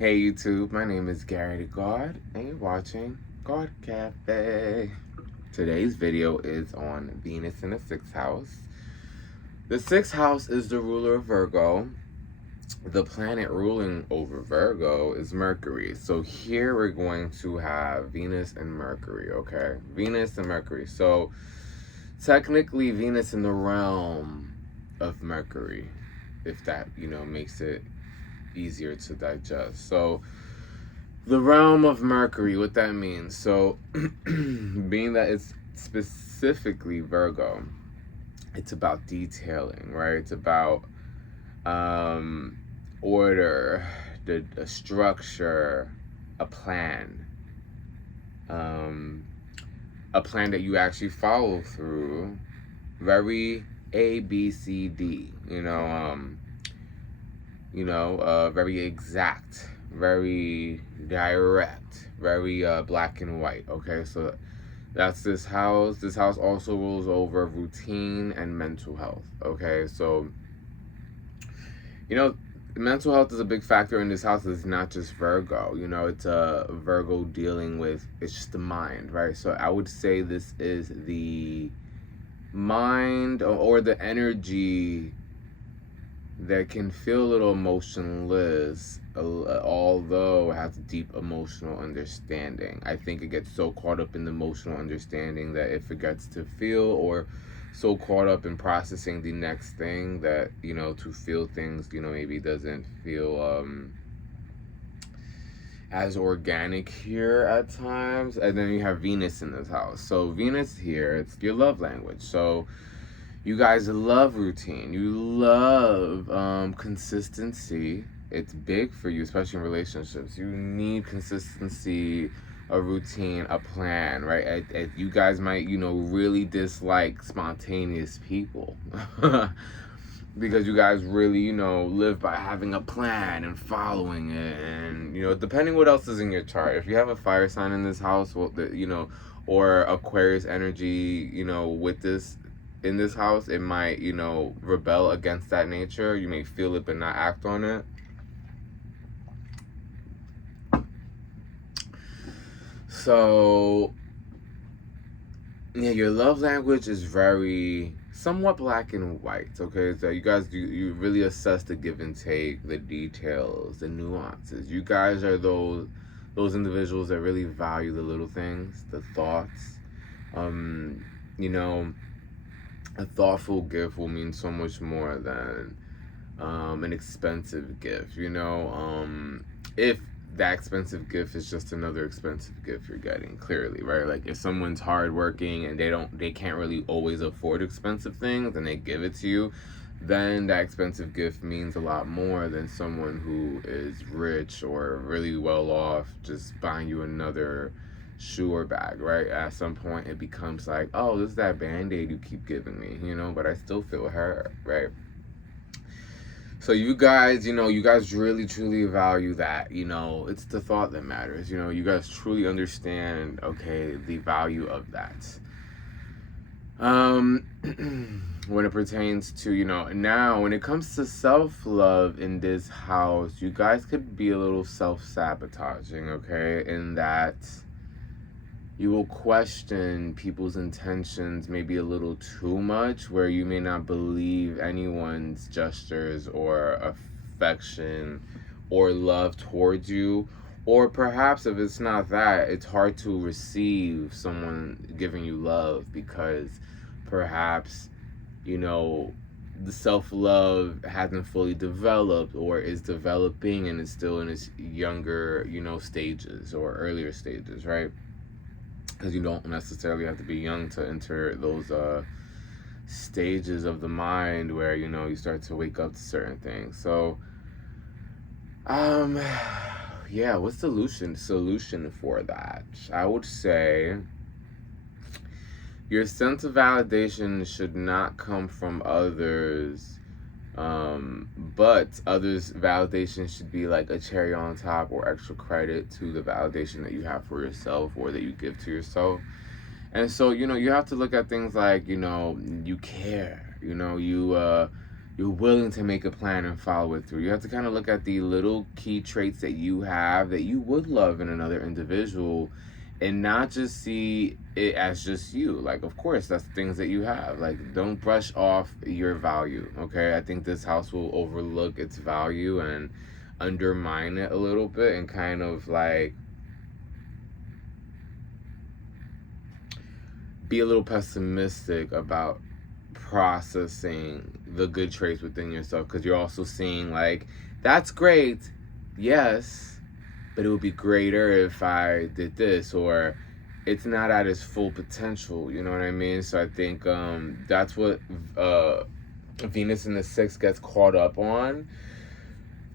Hey YouTube, my name is Gawd, and you're watching Gawd Cafe. Today's video is on Venus in the 6th house. The 6th house is the ruler of Virgo. The planet ruling over Virgo is Mercury. So here we're going to have Venus and Mercury, okay? Venus and Mercury. So technically Venus in the realm of Mercury, if that, makes it easier to digest. So the realm of Mercury, what that means. So being that it's specifically Virgo, it's about detailing, right? It's about order, the structure, a plan that you actually follow through. Very ABCD, very exact, very direct, very black and white. Okay, so that's this house. This house also rules over routine and mental health. Okay, so mental health is a big factor in this house. It's not just Virgo. It's a Virgo dealing with, it's just the mind, right? So I would say this is the mind or the energy that can feel a little emotionless, although it has deep emotional understanding. I think it gets so caught up in the emotional understanding that it forgets to feel, or so caught up in processing the next thing that, to feel things, maybe doesn't feel as organic here at times. And then you have Venus in this house. So Venus here, it's your love language. So you guys love routine. You love consistency. It's big for you, especially in relationships. You need consistency, a routine, a plan, right? You guys might, really dislike spontaneous people because you guys really, live by having a plan and following it. And, depending what else is in your chart. If you have a fire sign in this house, well, or Aquarius energy, with this, in this house, it might, rebel against that nature. You may feel it but not act on it. So yeah, your love language is very somewhat black and white. Okay, so you guys, you really assess the give and take, the details, the nuances. You guys are those individuals that really value the little things, the thoughts. A thoughtful gift will mean so much more than an expensive gift. If that expensive gift is just another expensive gift you're getting, clearly, right? Like if someone's hardworking and they can't really always afford expensive things and they give it to you, then that expensive gift means a lot more than someone who is rich or really well off just buying you another shoe or bag, right? At some point it becomes like, oh, this is that Band-Aid you keep giving me, but I still feel hurt, right? So you guys, you guys really truly value that. It's the thought that matters. You guys truly understand, okay, the value of that. When it pertains to, now when it comes to self-love in this house, you guys could be a little self-sabotaging, okay? In that you will question people's intentions maybe a little too much, where you may not believe anyone's gestures or affection or love towards you. Or perhaps if it's not that, it's hard to receive someone giving you love because perhaps, the self-love hasn't fully developed or is developing and is still in its younger, stages or earlier stages, right? Because you don't necessarily have to be young to enter those stages of the mind where, you start to wake up to certain things. So, yeah, what's the solution for that? I would say your sense of validation should not come from others, but others' validation should be like a cherry on top or extra credit to the validation that you have for yourself or that you give to yourself. And so, you have to look at things like, you care, you you're willing to make a plan and follow it through. You have to kind of look at the little key traits that you have that you would love in another individual, and not just see it as just you. Like, of course, that's things that you have. Like, don't brush off your value, okay? I think this house will overlook its value and undermine it a little bit, and kind of like be a little pessimistic about processing the good traits within yourself, because you're also seeing like, that's great, yes, but it would be greater if I did this, or it's not at its full potential, you know what I mean? So I think that's what Venus in the 6th gets caught up on,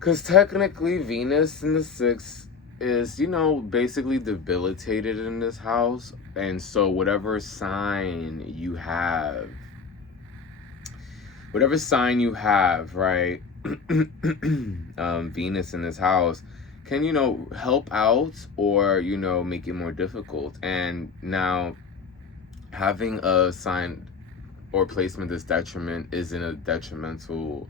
because technically Venus in the 6th is, you know, basically debilitated in this house. And so whatever sign you have, right, Venus in this house can, you know, help out or, you know, make it more difficult. And now having a sign or placement that's detriment isn't a detrimental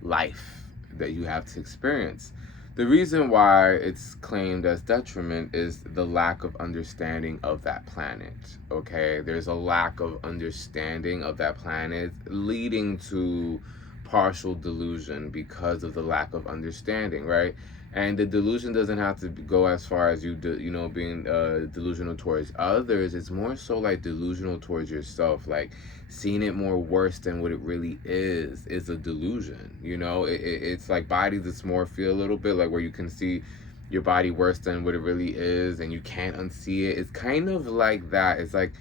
life that you have to experience. The reason why it's claimed as detriment is the lack of understanding of that planet, okay? There's a lack of understanding of that planet, leading to partial delusion because of the lack of understanding, right? And the delusion doesn't have to go as far as you know, being delusional towards others. It's more so like delusional towards yourself, like seeing it more worse than what it really is a delusion. You know, it's like body dysmorphia a little bit, like where you can see your body worse than what it really is and you can't unsee it. It's kind of like that. It's like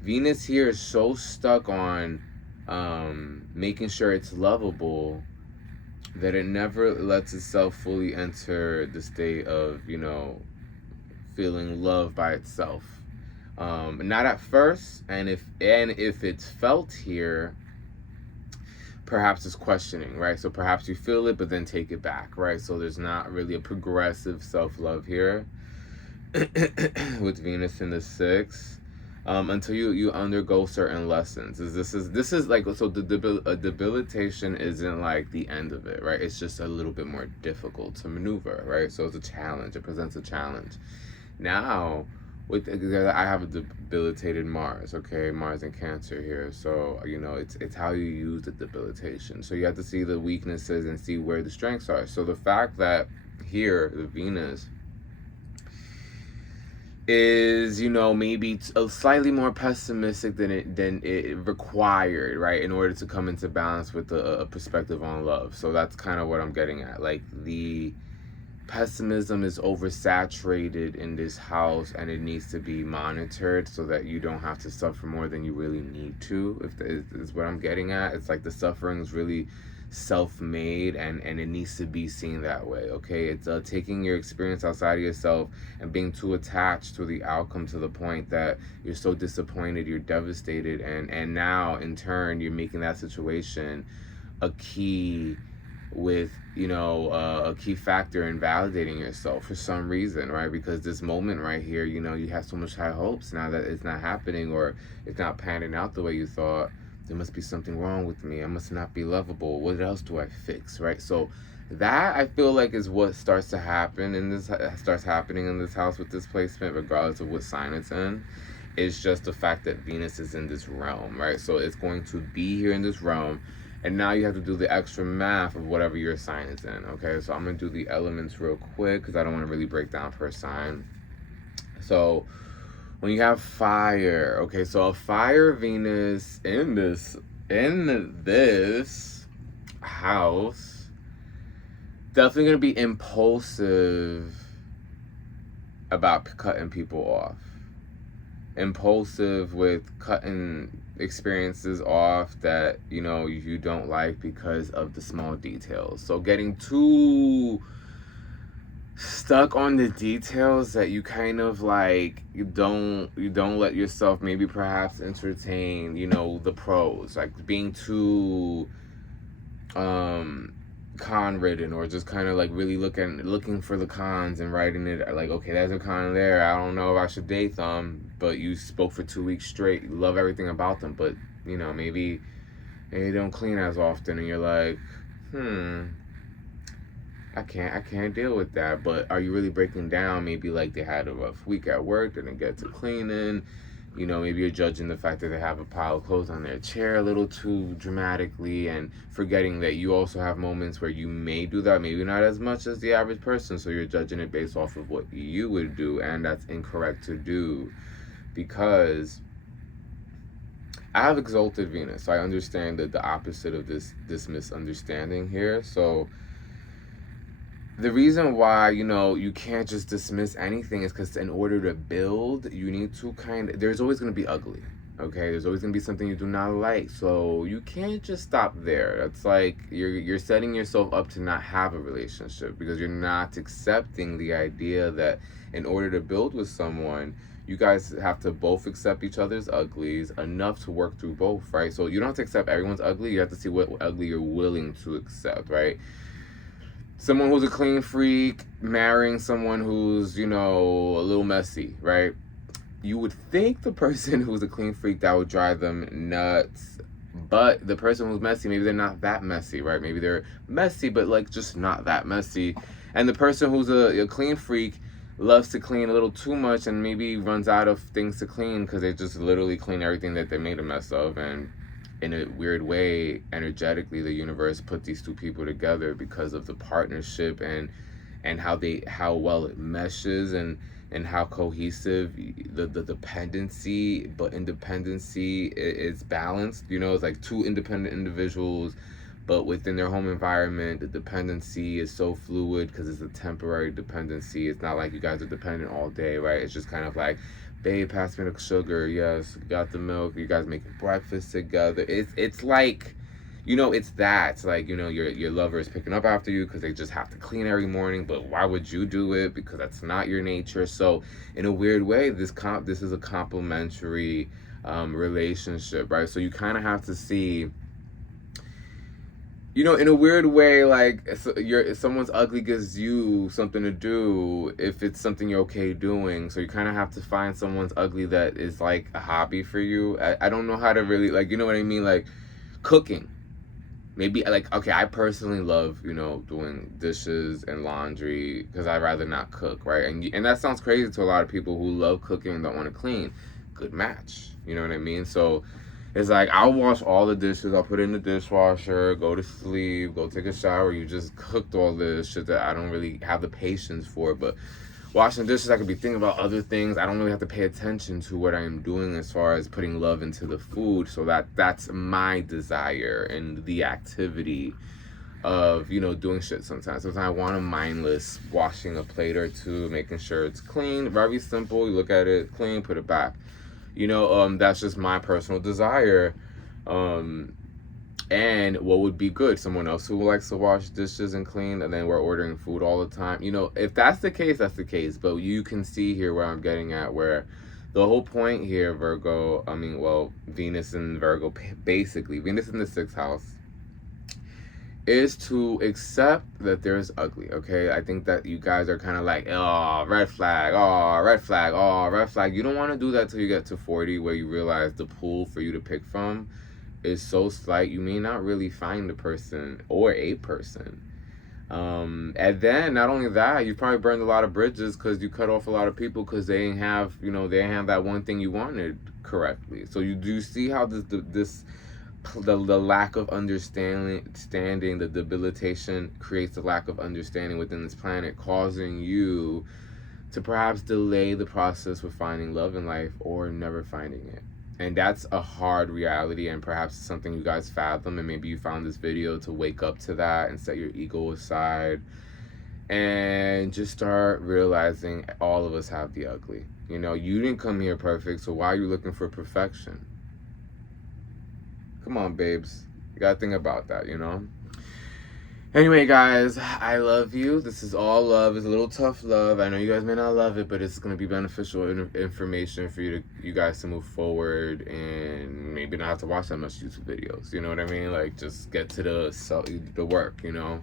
Venus here is so stuck on making sure it's lovable that it never lets itself fully enter the state of, you know, feeling love by itself. Not at first, and if it's felt here, perhaps it's questioning, right? So perhaps you feel it, but then take it back, right? So there's not really a progressive self-love here with Venus in the 6th. Until you undergo certain lessons. This is like, so the debilitation isn't like the end of it, right? It's just a little bit more difficult to maneuver, right? So it's a challenge. It presents a challenge. Now, I have a debilitated Mars, okay? Mars in Cancer here. So, you know, it's how you use the debilitation. So you have to see the weaknesses and see where the strengths are. So the fact that here, the Venus is, you know, maybe a slightly more pessimistic than it required, right, in order to come into balance with a perspective on love. So that's kind of what I'm getting at. Like, the pessimism is oversaturated in this house, and it needs to be monitored so that you don't have to suffer more than you really need to, if is what I'm getting at. It's like the suffering is really self-made, and it needs to be seen that way, okay? It's taking your experience outside of yourself and being too attached to the outcome to the point that you're so disappointed, you're devastated, and now in turn you're making that situation a key with, you know, a key factor in validating yourself for some reason, right? Because this moment right here, you know, you have so much high hopes. Now that it's not happening, or it's not panning out the way you thought, there must be something wrong with me. I must not be lovable. What else do I fix, right? So that, I feel like, is what starts happening in this house with this placement, regardless of what sign it's in. It's just the fact that Venus is in this realm, right? So it's going to be here in this realm, and now you have to do the extra math of whatever your sign is in, okay? So I'm going to do the elements real quick because I don't want to really break down per sign. So when you have fire, okay, so a fire Venus in this house, definitely going to be impulsive about cutting people off. Impulsive with cutting experiences off that, you know, you don't like because of the small details. So getting too stuck on the details that you kind of like, you don't let yourself maybe perhaps entertain, you know, the pros, like being too con ridden, or just kind of like really looking for the cons and writing it like, okay, there's a con there, I don't know if I should date them, but you spoke for 2 weeks straight, you love everything about them, but, you know, maybe and you don't clean as often, and you're like, I can't deal with that. But are you really breaking down? Maybe like they had a rough week at work, didn't get to cleaning. You know, maybe you're judging the fact that they have a pile of clothes on their chair a little too dramatically, and forgetting that you also have moments where you may do that, maybe not as much as the average person. So you're judging it based off of what you would do, and that's incorrect to do, because I have exalted Venus, so I understand that the opposite of this misunderstanding here. So the reason why, you know, you can't just dismiss anything is because in order to build, you need to there's always going to be ugly, okay? There's always going to be something you do not like. So you can't just stop there. It's like you're setting yourself up to not have a relationship, because you're not accepting the idea that in order to build with someone, you guys have to both accept each other's uglies enough to work through both, right? So you don't have to accept everyone's ugly. You have to see what ugly you're willing to accept, right? Someone who's a clean freak marrying someone who's, you know, a little messy, right? You would think the person who's a clean freak, that would drive them nuts. But the person who's messy, maybe they're not that messy, right? Maybe they're messy, but like just not that messy. And the person who's a clean freak loves to clean a little too much, and maybe runs out of things to clean because they just literally clean everything that they made a mess of. And in a weird way, energetically, the universe put these two people together because of the partnership and how well it meshes, and how cohesive the dependency but independency is balanced. You know, it's like two independent individuals, but within their home environment, the dependency is so fluid because it's a temporary dependency. It's not like you guys are dependent all day, right? It's just kind of like, babe, pass me the sugar. Yes, got the milk. You guys making breakfast together. It's like, you know, it's that. It's like, you know, your lover is picking up after you because they just have to clean every morning. But why would you do it? Because that's not your nature. So in a weird way, this is a complementary relationship, right? So you kind of have to see, you know, in a weird way, like, if someone's ugly gives you something to do if it's something you're okay doing. So you kind of have to find someone's ugly that is like a hobby for you. I don't know how to really, like, you know what I mean? Like cooking. Maybe, like, okay, I personally love, you know, doing dishes and laundry because I'd rather not cook, right? And that sounds crazy to a lot of people who love cooking and don't want to clean. Good match. You know what I mean? So it's like, I'll wash all the dishes, I'll put it in the dishwasher, go to sleep, go take a shower. You just cooked all this shit that I don't really have the patience for. But washing dishes, I could be thinking about other things. I don't really have to pay attention to what I am doing as far as putting love into the food. So that's my desire and the activity of, you know, doing shit sometimes. Sometimes I want to mindless washing a plate or two, making sure it's clean. Very simple. You look at it, clean, put it back. You know, that's just my personal desire. And what would be good? Someone else who likes to wash dishes and clean, and then we're ordering food all the time. You know, if that's the case, that's the case. But you can see here where I'm getting at, where the whole point here, Virgo, Venus and Virgo, basically, Venus in the 6th house, is to accept that there's ugly, okay? I think that you guys are kind of like, oh, red flag, oh, red flag, oh, red flag. You don't want to do that till you get to 40, where you realize the pool for you to pick from is so slight, you may not really find a person or a person. And then, not only that, you probably burned a lot of bridges because you cut off a lot of people because they didn't have, you know, they didn't have that one thing you wanted correctly. So you do see how the lack of understanding, the debilitation creates a lack of understanding within this planet, causing you to perhaps delay the process with finding love in life or never finding it. And that's a hard reality, and perhaps it's something you guys fathom, and maybe you found this video to wake up to that and set your ego aside and just start realizing all of us have the ugly. You know, you didn't come here perfect, so why are you looking for perfection? Come on, babes. You gotta think about that, you know? Anyway, guys, I love you. This is all love. It's a little tough love. I know you guys may not love it, but it's going to be beneficial information for you guys to move forward and maybe not have to watch that much YouTube videos. You know what I mean? Like, just get to the work, you know?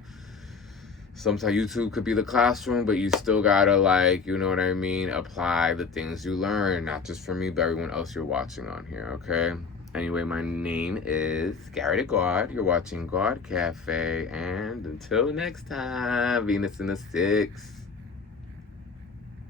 Sometimes YouTube could be the classroom, but you still gotta, like, you know what I mean, apply the things you learn, not just for me, but everyone else you're watching on here, okay? Anyway, my name is Gawd. You're watching Gawd Cafe. And until next time, Venus in the 6.